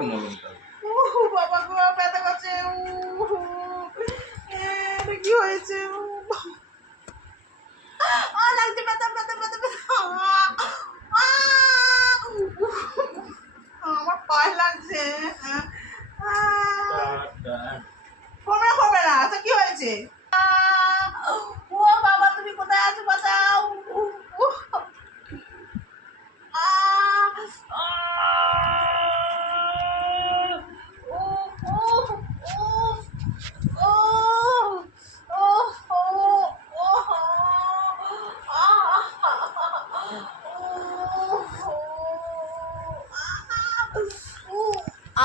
দিলাম মলমটা। বাবা গো ব্যথা করছে। কি হয়েছে? লাগছে ব্যথা ব্যথা ব্যথা ব্যথা। আমার পায়ে লাগছে। কমে কমে না। আচ্ছা কি হয়েছে? ও বাবা তুমি কোথায় আছো? বাঁচাও।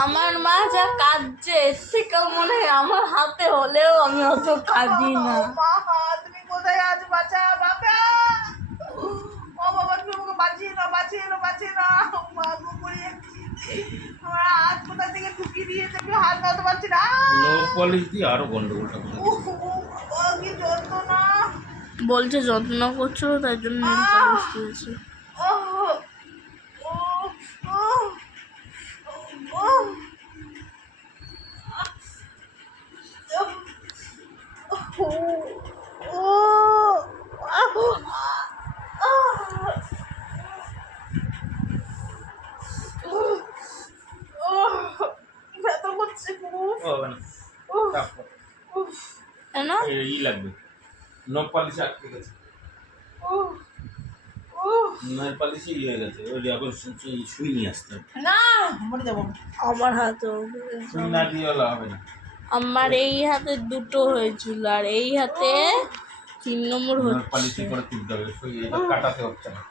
আমার মা যা কাঁদছে সেটা মনে হয় আমার হাতে হলেও আমি অত কাঁদি না। তুমি কোথায় আছো? বাঁচা বাবা। ও বাবা তুমি আমাকে বাঁচিয়ে নাও, বাঁচিয়ে নাও, বাঁচিয়ে নাও। মা গো মরে যাচ্ছি। আমার হাত কোথা থেকে ঢুকিয়ে দিয়েছে, আমি হাত নাড়তে পারছি না। নো পলিশ দিয়ে আরো গন্ডগোলটা করে। কি যন্ত্রণা। বলছে যত্ন করছিল তাই জন্য নীল পালিশ দিয়েছে। ব্যথা করছে খুব। ও হবে না। তারপর কেন? এই লাগবে। নো পলিশ আটকে গেছে। নয় পলিশে হয়ে গেছে। ওই এখন সুই নিয়ে আসতে হবে। না মরে যাবো। আমার হাতে সুই না দিয়ে হলে হবে না। আমার এই হাতে দুটো হয়েছিল আর এই হাতে 3 নম্বর নয় হচ্ছে। পলিশে করে তুলতে হবে। সুই এটা কাটাতে হচ্ছে না।